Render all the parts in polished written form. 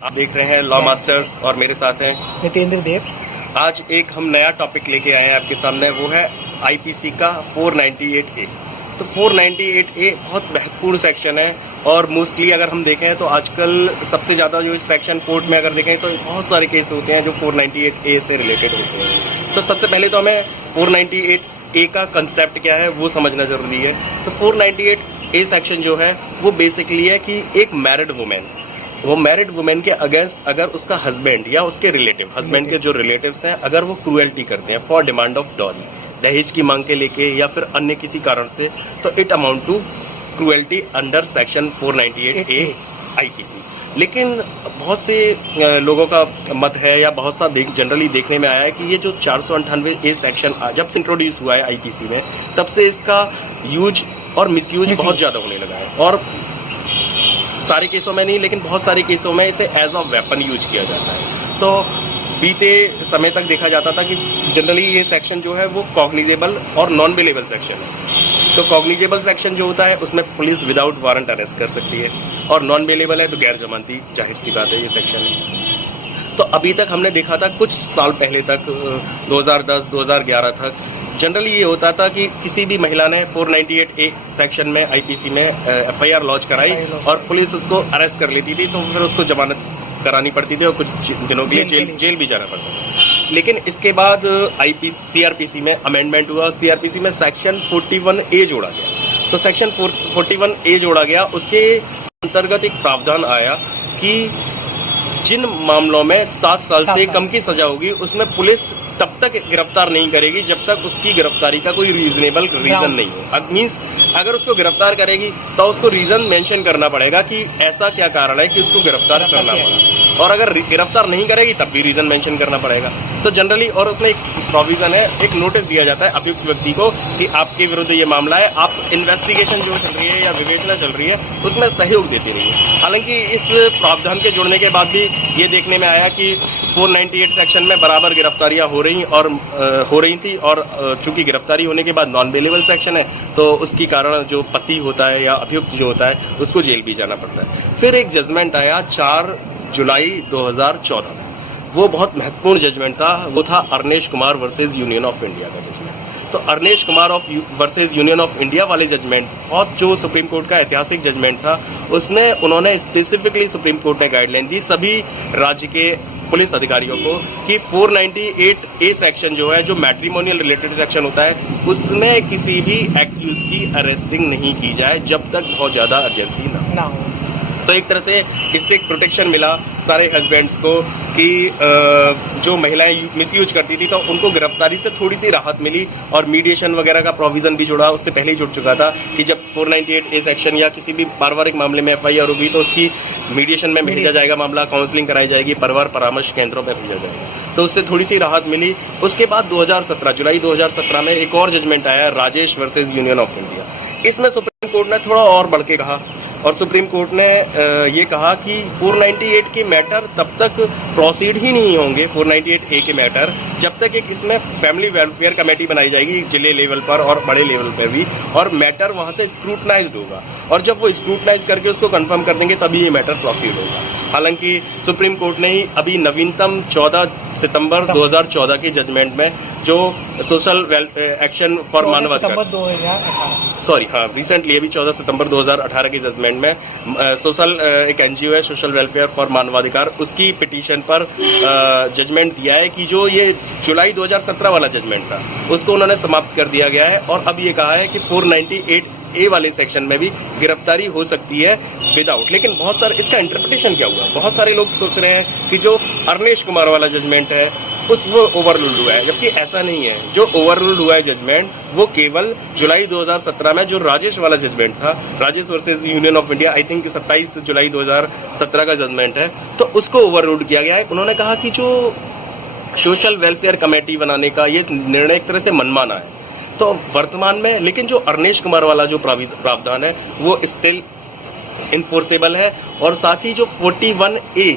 आप देख रहे हैं लॉ मास्टर्स और मेरे साथ हैं नितेंद्र देव। आज एक हम नया टॉपिक लेके आए हैं आपके सामने, वो है आईपीसी का 498A। तो 498A बहुत महत्वपूर्ण सेक्शन है और मोस्टली अगर हम देखें तो आजकल सबसे ज़्यादा जो इस सेक्शन कोर्ट में अगर देखें तो बहुत सारे केस होते हैं जो 498A से रिलेटेड होते हैं। तो सबसे पहले तो हमें 498A का कंसेप्ट क्या है वो समझना जरूरी है। तो 498A सेक्शन जो है वो बेसिकली है कि एक मैरिड वुमेन के अगेंस्ट अगर उसका हस्बैंड या उसके रिलेटिव, हस्बैंड के जो रिलेटिव्स हैं, अगर वो क्रूएल्टी करते हैं फॉर डिमांड ऑफ डॉरी, दहेज की मांग के लेके या फिर अन्य किसी कारण से, तो it amount to cruelty under section 498A IPC. लेकिन बहुत से लोगों का मत है या बहुत सा जनरली देखने में आया है कि ये जो 498A सेक्शन जब से इंट्रोड्यूस हुआ है आईपीसी में, तब से इसका यूज और मिसयूज बहुत ज्यादा होने लगा है। और सारे केसों में नहीं, लेकिन बहुत सारे केसों में इसे एज अ वेपन यूज किया जाता है। तो बीते समय तक देखा जाता था कि जनरली ये सेक्शन जो है वो कॉग्निजेबल और नॉन बेलेबल सेक्शन है। तो कॉग्निजेबल सेक्शन जो होता है उसमें पुलिस विदाउट वारंट अरेस्ट कर सकती है, और नॉन बेलेबल है तो गैर जमानती, जाहिर सी बात है ये सेक्शन। तो अभी तक हमने देखा था कुछ साल पहले तक 2010-2011 तक जनरली ये होता था कि किसी भी महिला ने 498A सेक्शन में आईपीसी में एफआईआर लॉन्च कराई और पुलिस उसको अरेस्ट कर लेती थी, तो फिर उसको जमानत करानी पड़ती थी और कुछ दिनों के लिए जेल भी जाना पड़ता था। लेकिन इसके बाद सीआरपीसी में अमेंडमेंट हुआ, सीआरपीसी में सेक्शन 41A जोड़ा गया। तो सेक्शन 41A जोड़ा गया, उसके अंतर्गत एक प्रावधान आया कि जिन मामलों में 7 साल से कम की सजा होगी उसमें पुलिस तब तक गिरफ्तार नहीं करेगी जब तक उसकी गिरफ्तारी का कोई रीजनेबल रीजन नहीं हो। मीन्स अगर उसको गिरफ्तार करेगी तो उसको रीजन मेंशन करना पड़ेगा कि ऐसा क्या कारण है कि उसको गिरफ्तार करना पड़ा, और अगर गिरफ्तार नहीं करेगी तब भी रीजन मेंशन करना पड़ेगा। तो जनरली और उसमें एक प्रोविजन है, एक नोटिस दिया जाता है अभियुक्त व्यक्ति को कि आपके विरुद्ध ये मामला है, आप इन्वेस्टिगेशन जो चल रही है या विवेचना चल रही है उसमें सहयोग देते रहिए। हालांकि इस प्रावधान के जुड़ने के बाद भी ये देखने में आया कि 498 सेक्शन में बराबर गिरफ्तारियां हो रही थी, और चूंकि गिरफ्तारी होने के बाद नॉन बेलेबल सेक्शन है तो उसकी कारण जो पति होता है या अभियुक्त जो होता है उसको जेल भी जाना पड़ता है। फिर एक जजमेंट आया 4 जुलाई 2014 में, वो बहुत महत्वपूर्ण जजमेंट था, वो था Arnesh Kumar versus union of India का जजमेंट। तो Arnesh Kumar versus union of India वाले जजमेंट बहुत जो सुप्रीम कोर्ट का ऐतिहासिक जजमेंट था, उसमें उन्होंने स्पेसिफिकली सुप्रीम कोर्ट ने गाइडलाइन दी सभी राज्य के पुलिस अधिकारियों को कि 498A सेक्शन जो है, जो मैट्रिमोनियल रिलेटेड सेक्शन होता है, उसमें किसी भी एक्यूज की अरेस्टिंग नहीं की जाए जब तक बहुत ज्यादा अर्जेंसी ना हो। तो एक तरह से इससे एक प्रोटेक्शन मिला सारे हस्बैंड्स को कि जो महिलाएं मिसयूज करती थी तो उनको गिरफ्तारी से थोड़ी सी राहत मिली, और मीडिएशन वगैरह का प्रोविजन भी जुड़ा, उससे पहले ही जुड़ चुका था कि जब 498A सेक्शन या किसी भी पारिवारिक मामले में एफआईआर होगी तो उसकी मीडिएशन में भेजा जाएगा मामला, काउंसलिंग कराई जाएगी, परिवार परामर्श केंद्रों में भेजा जाएगा। तो उससे थोड़ी सी राहत मिली। उसके बाद 2017 जुलाई 2017 में एक और जजमेंट आया, Rajesh versus union of India. इसमें सुप्रीम कोर्ट ने थोड़ा और बढ़ के कहा, और सुप्रीम कोर्ट ने ये कहा कि 498 के मैटर तब तक प्रोसीड ही नहीं होंगे, 498A के मैटर, जब तक एक इसमें फैमिली वेलफेयर कमेटी बनाई जाएगी जिले लेवल पर और बड़े लेवल पर भी, और मैटर वहां से स्क्रूटनाइज्ड होगा, और जब वो स्क्रूटनाइज करके उसको कंफर्म कर देंगे तभी ये मैटर प्रोसीड होगा। हालांकि सुप्रीम कोर्ट ने ही अभी नवीनतम 14 सितंबर 2014 के जजमेंट में जो सोशल एक्शन फॉर मानवाधिकार, रिसेंटली अभी 14 सितंबर 2018 के जजमेंट में सोशल एक एनजीओ है सोशल वेलफेयर फॉर मानवाधिकार, उसकी पिटीशन पर जजमेंट दिया है कि जो ये जुलाई 2017 वाला जजमेंट था उसको उन्होंने समाप्त कर दिया गया है, और अब ये कहा है कि 498A वाले सेक्शन में भी गिरफ्तारी हो सकती है विदाउट। लेकिन बहुत सारे इसका इंटरप्रिटेशन क्या हुआ, बहुत सारे लोग सोच रहे हैं कि जो अर्नेश कुमार वाला जजमेंट है वो ओवररूल्ड हुआ है, जबकि ऐसा नहीं है। जो ओवररूल्ड हुआ है जजमेंट वो केवल जुलाई 2017 में जो राजेश वाला जजमेंट था, Rajesh versus union of India, I think 27 जुलाई 2017 का जजमेंट है, तो उसको ओवररूल्ड किया गया है। उन्होंने कहा कि जो सोशल वेलफेयर कमेटी बनाने का ये निर्णय एक तरह से मनमाना है, तो वर्तमान में, लेकिन जो अर्नेश कुमार वाला जो प्रावधान है वो स्टिल इन्फोर्सेबल है, और साथ ही जो 41A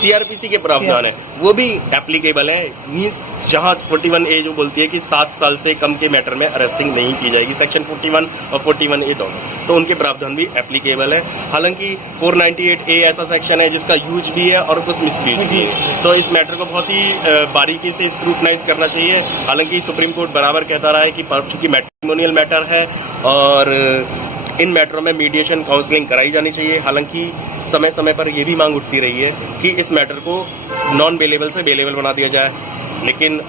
सीआरपीसी के प्रावधान है वो भी एप्लीकेबल है। मीन्स जहां 41A जो बोलती है कि 7 साल से कम के मैटर में अरेस्टिंग नहीं की जाएगी, सेक्शन 41 और 41A दोनों, तो उनके प्रावधान भी एप्लीकेबल है। हालांकि 498A ऐसा सेक्शन है जिसका यूज भी है और कुछ मिसयूज भी है, तो इस मैटर को बहुत ही बारीकी से स्क्रूटनाइज करना चाहिए। हालांकि सुप्रीम कोर्ट बराबर कहता रहा है कि चूंकि मैट्रिमोनियल मैटर है और इन मैटरों में मीडिएशन काउंसलिंग कराई जानी चाहिए। हालांकि समय समय पर यह भी मांग उठती रही है कि इस मैटर को नॉन बेलेबल से बेलेबल बना दिया जाए, लेकिन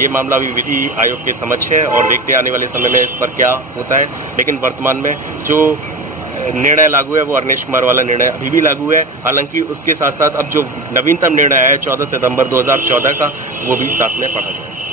ये मामला अभी विधि आयोग के समक्ष है और देखते आने वाले समय में इस पर क्या होता है। लेकिन वर्तमान में जो निर्णय लागू है वो अरनेश कुमार वाला निर्णय अभी भी लागू है। हालांकि उसके साथ साथ अब जो नवीनतम निर्णय है 14 सितंबर 2014 का वो भी साथ में पढ़ा जाए।